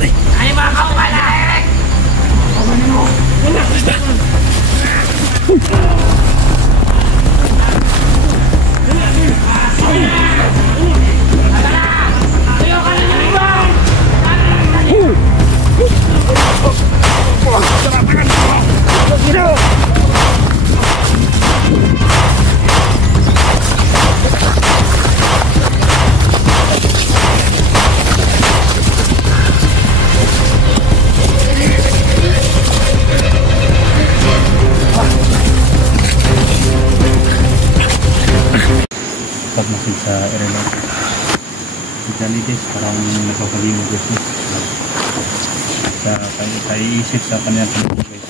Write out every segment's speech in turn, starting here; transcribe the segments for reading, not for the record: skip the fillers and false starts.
Ay, mga kauban na! Kauban mo! Basta! Masig sa area dyan guys, parang nagpapalimu guys sa kaiisip sa kanyang tanong guys,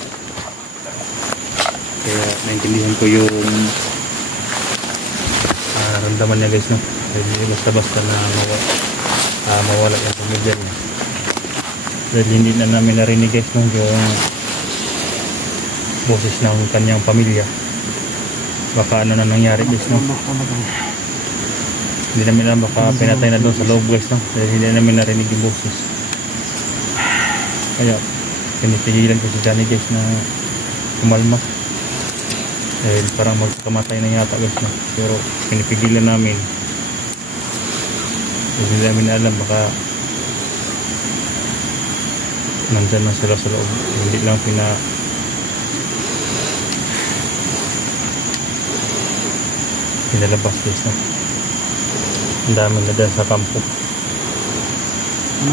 kaya naintindihan ko yung ramdaman niya guys, no? Dahil basta-basta na mawala yung pamilya niya, dahil hindi na namin narinig guys, no? Yung boses ng kanyang pamilya, baka ano na nangyari guys, no? Hindi namin alam, baka pinatay na doon sa loob guys, no? Dahil hindi namin narinig yung boses. Kaya pinipigilan ko si Johnny guys na kumalma, dahil parang magkamatay na yata guys, no? Pero pinipigilan namin dahil hindi namin alam, baka nandyan na sila sa loob, hindi lang pinalabas guys, no? Ang dami na dyan sa kampo. Ano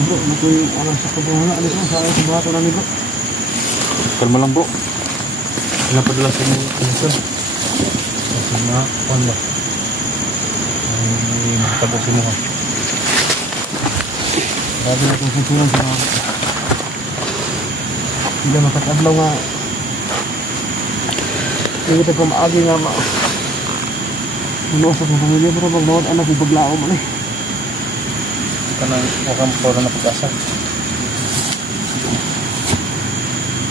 bro, ano po yung oras sa kabuhana? Alis mo sa akin sa bahato namin bro. Kalma lang bro. Ilang padalas yung insan. Kasi na, kuhan ba? Ay, makatapusin mo ka. Grabe na itong susunan sa mga. Hindi makatadlaw nga. Hindi ito kumaagi nga ma. Manuasap ng pamilya bro, magnawad anak yung baglao man eh. Wakang poro na pag-asa.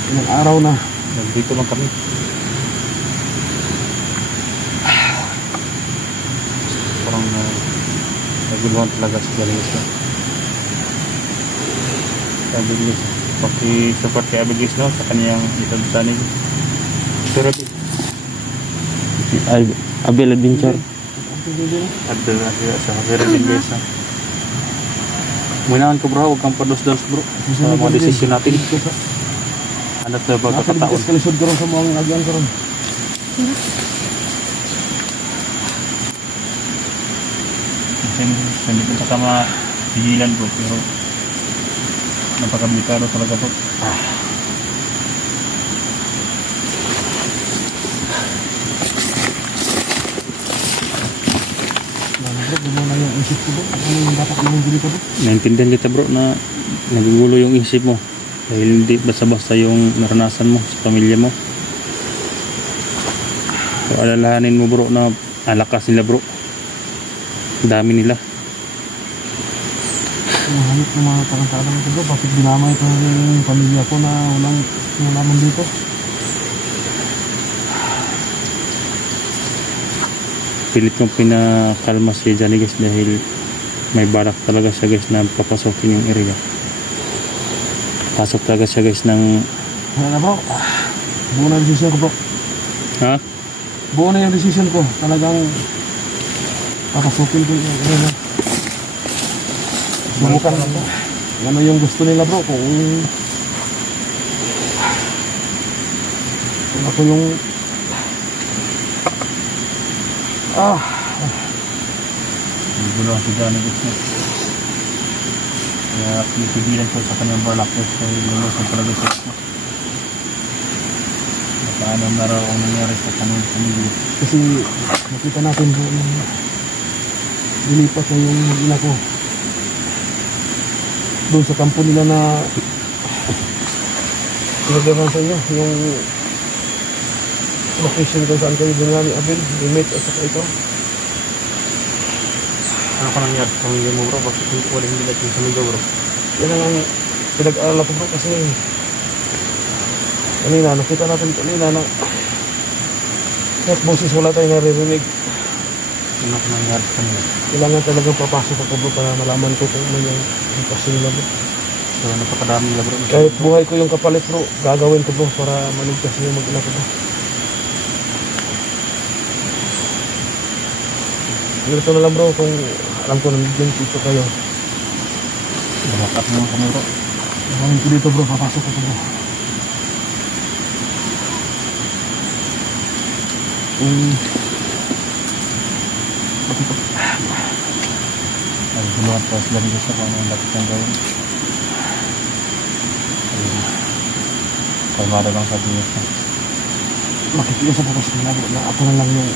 Ilang araw na. Nandito lang kami. Parang naguluhan talaga sa Galis. Abilis. Paki-support kay Abilis, no? Sa kanyang itagsanig. Sir Abil. Abel Adventure. Abel sa Sir Abil guys, no? Munahan ko bro, huwag kang pados-dos bro sa mga desisyon natin. Anak na ba kakataon? Nakalimutas kalisod ko rin sa mga agyan ko rin. Hindi ko sa mapigilan bro, pero napakablikado talaga bro. Bro, gano'n na yung isip ko bro. Ano yung dapat yung guli ko bro? Naintindihan kita bro na nagugulo yung isip mo dahil hindi basta-basta yung naranasan mo sa pamilya mo. So alalahanin mo bro na alakas nila bro, dami nila. Ang hanip ng mga tarantado ko bro, bakit dinamay ko yung pamilya ko na walang nalaman dito? Pilit kong pinakalma si Johnny guys dahil may balak talaga siya guys na papasokin yung area. Pasok talaga siya guys ng... Wala na bro, buo na yung decision ko bro. Ha? Buo na yung decision ko, talagang papasukin ko yung area. Subukan na bro. Ano yung gusto nila bro, kung ako yung Nagulo si Johnny guys na. Kaya pinipigilan ko sa kanyang balak guys dahil lulusan talaga siya. Paano na raw ang nangyari sa kanyang pamilya. kasi nakita natin bro yung dilipat na yung ina ko doon sa kampo nila na pinagawa sa inyo yung location kung saan kayo doon namin Abel, limit at saka ito. Ano ka nangyari sa pamilya mo bro? Bakit hindi ko rin nilat yung pamilya bro? Yan ang pinag-aaral ko bro kasi kanina, nakita natin kanina na kahit boses wala tayong naririnig. Ano ka nangyari sa kanila? Kailangan talagang papasok ako bro para malaman ko kung ano yung kasi nila bro. So napakadami nila bro. Kahit buhay ko yung kapalit bro, gagawin ko bro para maligtas yung mag-ina ko bro. Ganito na lang bro, kung alam ko nandiyan dito kayo. Lumakat naman kami bro. Gagawin ko dito bro, papasok ko bro. Ay, buluhan pa sila rin gusto kung ano yung dapat yung gawin. Ayun. Kalmado lang sabi niya siya. Makikiusap ako sa kanila bro, na ako na lang yung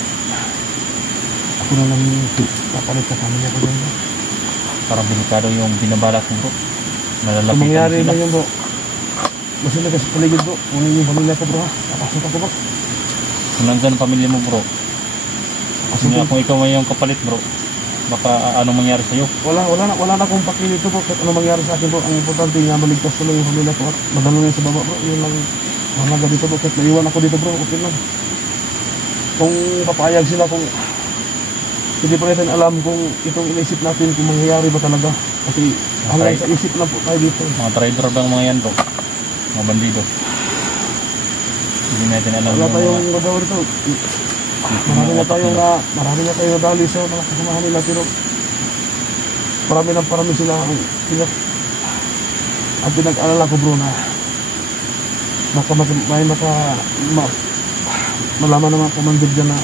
papalit sa pamilya ko bro. Parang delikado yung binabalak mo bro. Kung Malalapitan mangyari sila. na yun bro, basta na kasi paligid bro, unin yung pamilya ko bro ha, papasok ako bro. Kung nandyan ang pamilya mo bro, kasi nga kung ikaw may yung kapalit bro, baka anong mangyari sa'yo? Wala na akong pakili ito bro, kahit ano mangyari sa akin bro, ang importante nga maligtas ko lang yung pamilya ko at madalo na sa baba bro, yun lang mahalaga dito bro, kahit naiwan ako dito bro, okay lang. Kung papayag sila, kung hindi pa natin alam kung itong inisip natin kung mangyayari ba talaga, kasi hanggang sa isip lang po tayo dito. Mga trader bang mga yan bro? Mga bandido. Hindi natin alam Wala yung tayong magawa dito. Marami na tayong nadali sa mga kasamahan nila, pero parami sila at pinag-alala ko bro na baka malaman ng mga commander dyan na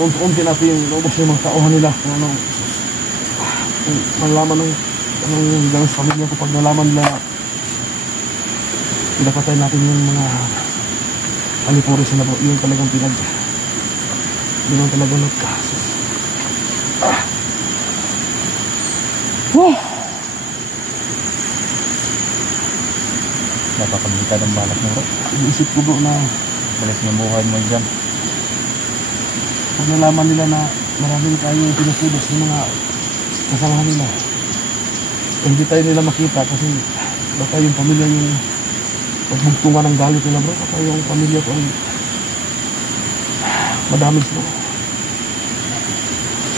unti natin yung lobos yung mga tauhan nila kung ano, kung malaman ng anong gawin sa pamilya ko pag nalaman nila na pinapatay natin yung mga alipore sila bro, yun talagang yun talagang nagkaso. napakabilitad ang balak mo bro. Iisip ko bro na Balis ng buhay mo dyan. pag nalaman nila na maraming tayong pinupudos ng mga kasalahan nila, hindi tayo nila makita kasi baka yung pamilya yung pagbugtungan ng galit nila bro, baka yung pamilya ko ay madamage bro.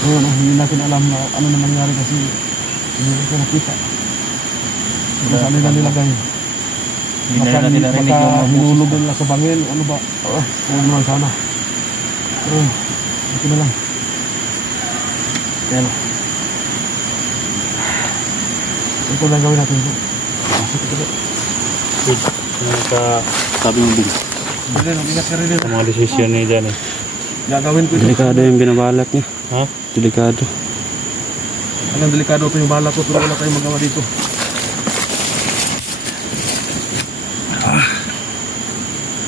Ngayon, hindi natin alam na ano na nangyari kasi hindi natin nakita. Saan nila nilagay? Hindi na natin narinig yung baka mga hinulog boses. nila sa bangin, ano ba? Huwag naman sana. Ito na lang. Yan. Ito lang gawin natin bro. Pasok ito bro. Big, sabi mo big. Hindi lang, ingat ka rin nila. Ang mga desisyon niya dyan eh. Gagawin ko ito. Delikado yung binabalak niya. Ha? Delikado. Alam, delikado ito yung bala ko pero wala tayong magawa dito.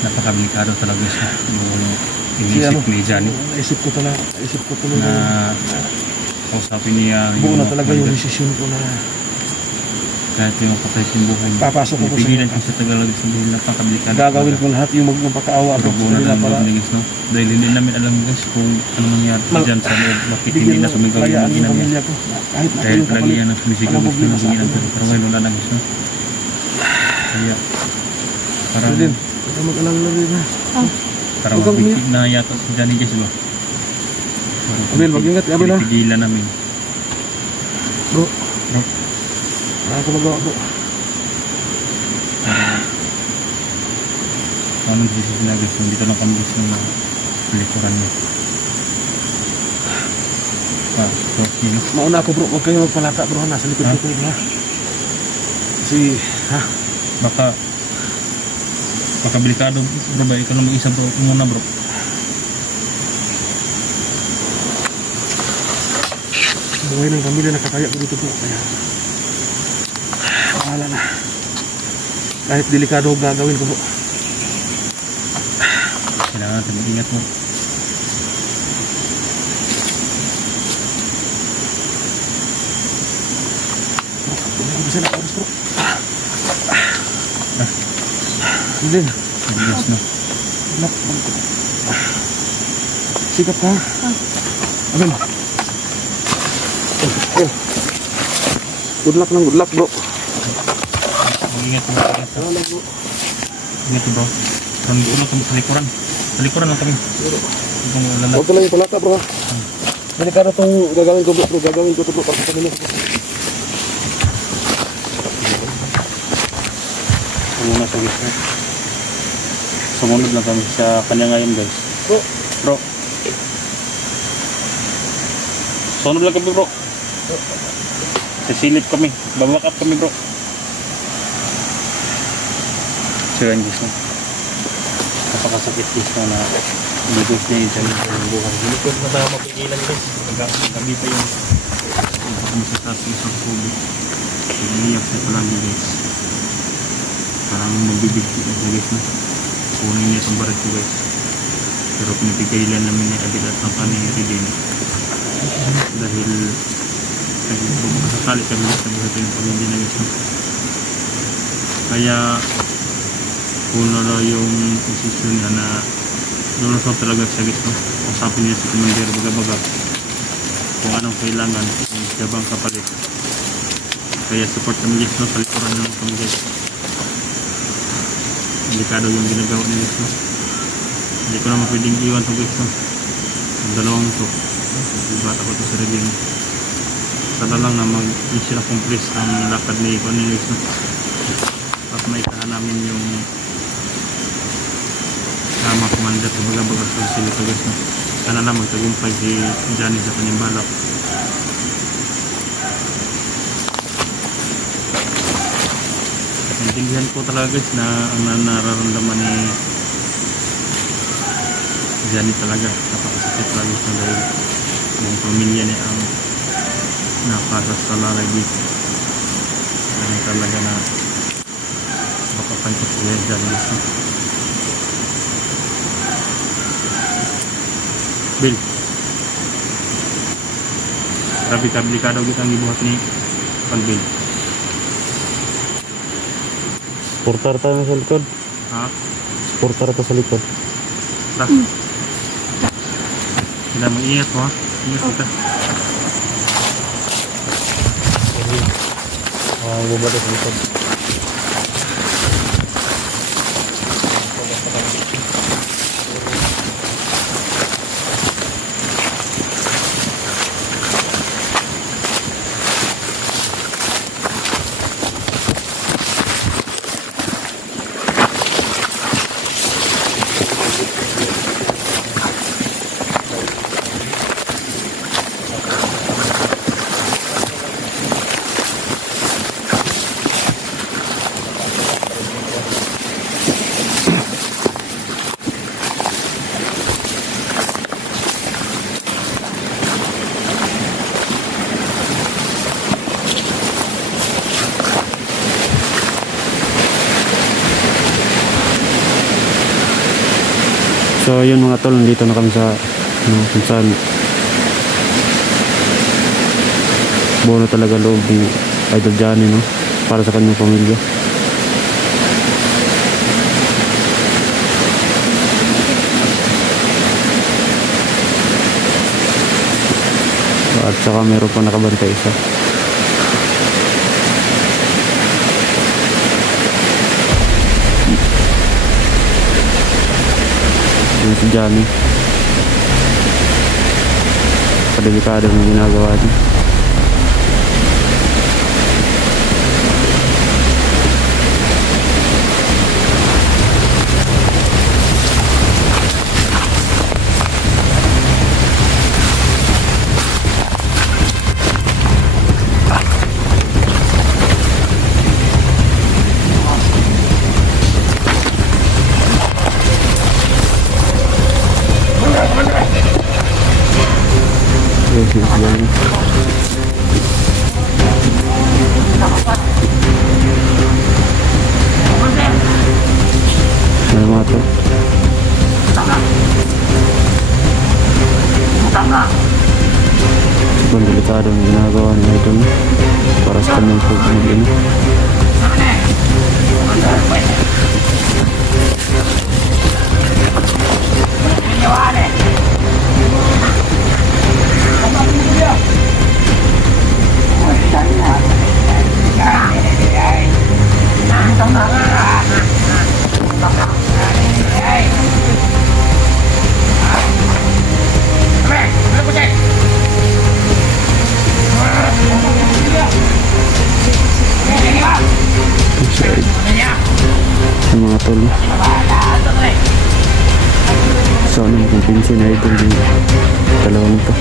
Napakabilikado talaga siya. Yung inisip ni Johnny Naisip ko talaga na kausapin niya buo na mga talaga yung commander. desisyon ko na Kahit yung patay yung buhay niya. papasok ako sa Pipigilan ko sa Tagalog sabihin napakabilikado. gagawin ko lahat yung magpapakaawa ako sa Pero na kanila lang para guys, no? Dahil hindi namin alam guys kung ano mangyari dyan sa loob. Bakit hindi bigyan na mo sumigaw yung kalayaan yung mag-ina niya. pamilya ko. Kahit na Dahil yung lagi kapalit. yan ang sumisigaw Walang gusto problema ng sa mag-ina. akin. Pero ngayon wala na guys, no? Kaya parang Din, huwag ka mag-alala rin ha. parang Huwag kang magbigtig na yata si Johnny guys, ba? Abil, mag-ingat, Abil, ha? Pinipigilan namin. Bro, Bro, wala ko magawa bro. anong decision na guys? Dito lang kami gusto na palikuran niya. So, yun. Mauna ako bro, huwag kayo magpalata bro, nasa likod ko kayo ha. Kasi, ha? Baka delikado bro ba? Ikaw lang mag-isa bro. Ito muna bro. Buhay ng pamilya nakakaya ko dito bro, kaya wala na. Kahit delikado gagawin ko bro. Kailangan natin mag-ingat mo. Bisa na oras bro. Din, Yes, no? sikap ka. Amin. Good luck bro. Mag-ingat mo. Ingat bro. Parang dito lang kami sa likuran. Sa likuran lang kami. Itong lalaki. Huwag ka lang yung palata bro. Delikado itong gagawin ko bro. Gagawin ko ito bro para sa kanila. muna sa guys. Sumunod lang kami sa kanya ngayon guys. Bro. Sunod lang kami bro. Sisilip kami. Babak up kami bro. So yan guys. Napakasakit guys na negos niya yung buhay. Hindi ko na tayo mapigilan guys. Gabi pa yung masasas ng COVID. Iniyak siya palagi guys. Parang magbibigti na siya guys. Kunin niya sa barat ko guys. Pero pinapigilan namin niya agad at ang kami rin. Dahil masasali kami sa buhay ko yung pamilya na guys. Kaya kung na yung posisyon niya na lulusot talaga siya guys. Usapin niya si Commander baga-baga kung anong kailangan kung siya bang kapalit. Kaya support kami guys, sa likuran naman kami guys. Delikado yung ginagawa niya guys. Hindi ko naman pwedeng iwan to guys. Ang dalawang to bata ko to sa rin. Sana lang na mag-mission accomplish ang lakad ni Iko niya guys. At maitahan namin yung sama Commander sa baga-baga sa silito guys. Sana na magtagumpay si Johnny sa kanyang balak. Naintindihan ko talaga guys na ang nararamdaman ni Johnny talaga napakasakit lagi sa dahil yung pamilya niya ang nakasasalalay dito. Ano talaga na makapantok siya Johnny guys. Bill, grabe kablikado kita ang ibuhat ni Bill. Portar tayo sa likod. Ha? Portar tayo sa likod. Tara. Kita mag-ingat mo ha. Ingat kita. Bubalik sa likod. So yun mga tol, nandito na kami sa kung saan bono talaga loob ni Idol Johnny, no? Para sa kanyang pamilya. At saka meron pa nakabantay isa. Yung si Johnny, kadelikado ng ginagawa niya. Sobrang delikado ang ginagawa niya ito para sa kanyang pagkakas. Ini putol. So ano kung pinsin na idol yung dalawang to.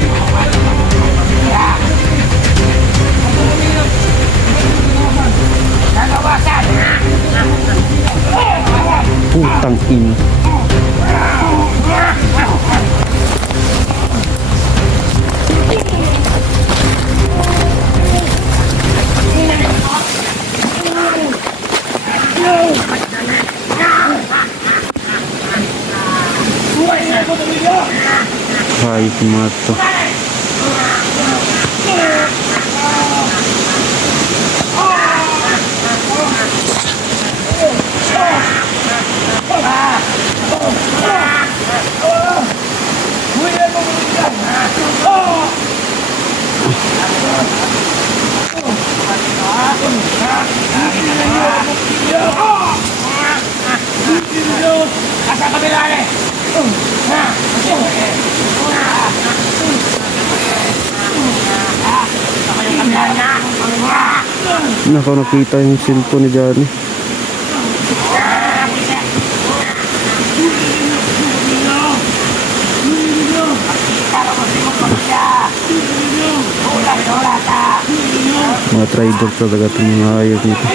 Putang ina. Hayop mga to. Asa kabila eh. Naka nakita yung cellphone ni Johnny. Mga trader talaga itong mga hayop nito.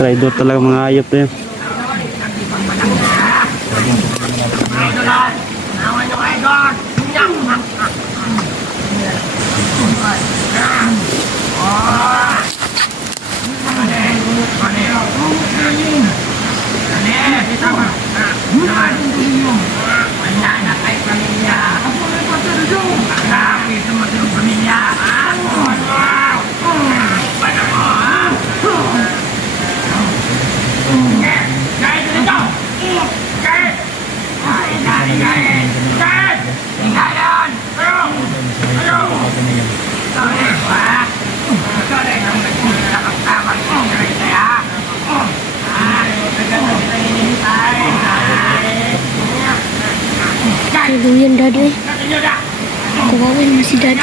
Trader talaga mga hayop na yun. Luyan dad eh. Kawawin mo si dad.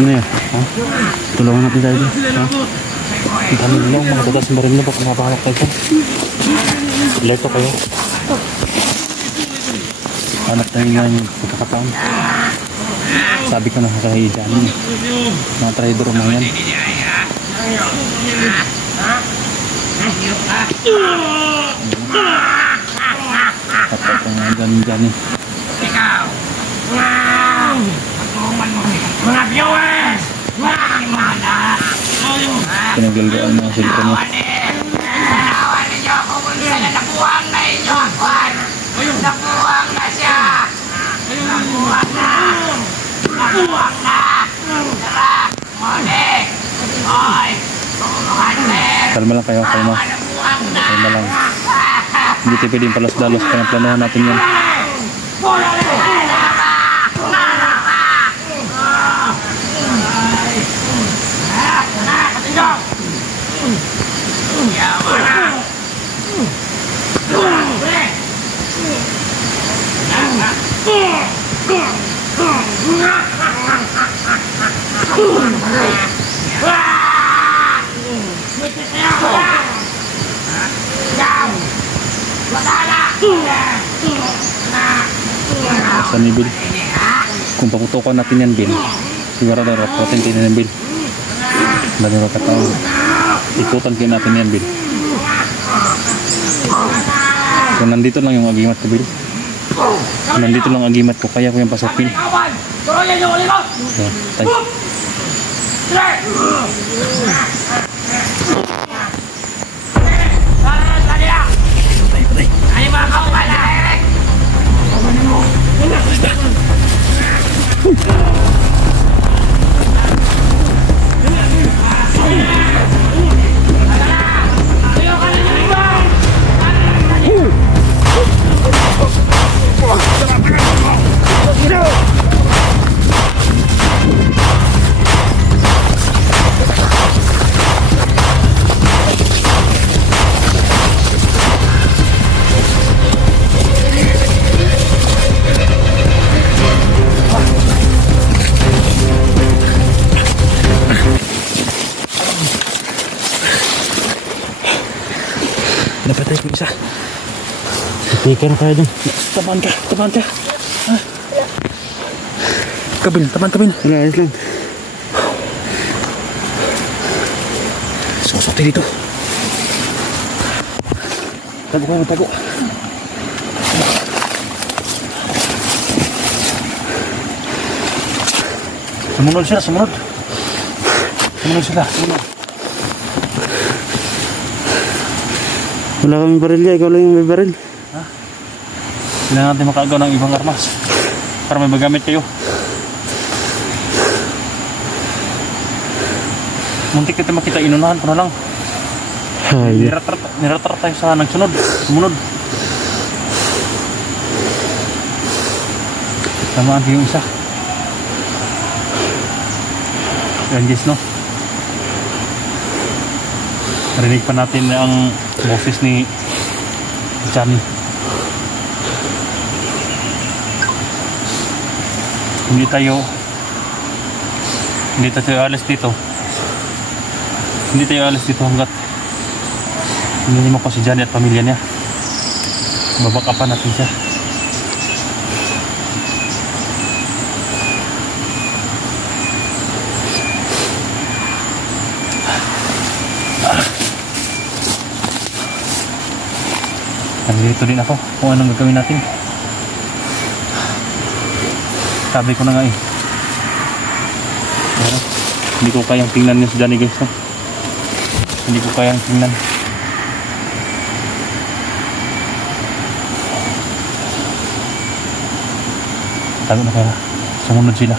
Ano yan? Ha? Tulungan natin tayo. Ha? Ang dami lang, mga tagas mo rin na baka napakalak tayo. Leto kayo. Hanap tayo nga yung pagkakataon. Sabi ko na kay Johnny. Mga trader mo yan. Kapag ang mga ganyan eh. Ikaw! Pagkuman mo mga viewers! Pinagalgaan mga silpa mo. Nawan ninyo kung saan nabuwang na inyo ang kwan! Nabuwang na siya! Nabuwang na! Nabuwang na! Tara! Mone! Hoy! Kumukansin! Kalma lang kayo, kalma. Nabuwang na! Kalma lang. Hindi tayo pwedeng palas-dalos. Panaplanahan natin yan. Sa ni Bill. Kung paputukan natin yan, Bill, sigurado rapotin din yan, Bill. Dami ba kataon? Ikutan kayo natin yan, Bill. Kung nandito lang yung agimat ko, Bill. Kung nandito lang ang agimat ko, kaya ko yung pasukin. Tayo. Ay mga kauban na, Eric! Kabanin mo! Basta! Napatay ko isa. Tikan tayo dun. Tamaan ka, tamaan ka. Kabil, tamaan. Wala, ayos lang. Susuti dito. Tago kayo, tago. Sumunod sila, sumunod. Sumunod sila, sumunod. Wala kaming barilya, ikaw lang yung may baril. Ha? Kailangan natin makagaw ng ibang armas para may magamit kayo. Muntik kita makita, inunahan ko na lang. Niratar tayo sa nagsunod, sumunod. Tamaan ko yung isa. Yan guys, no? Narinig pa natin ang boses ni Johnny. Hindi tayo alis dito. Hindi tayo alis dito hanggat hindi mo pa si Johnny at pamilya niya. Babakapan natin siya. Nandito din ako kung anong gagawin natin. Sabi ko na nga eh. Pero, hindi ko kayang tingnan yung si Johnny guys. Hindi ko kayang tingnan. Tago na kaya. Sumunod sila.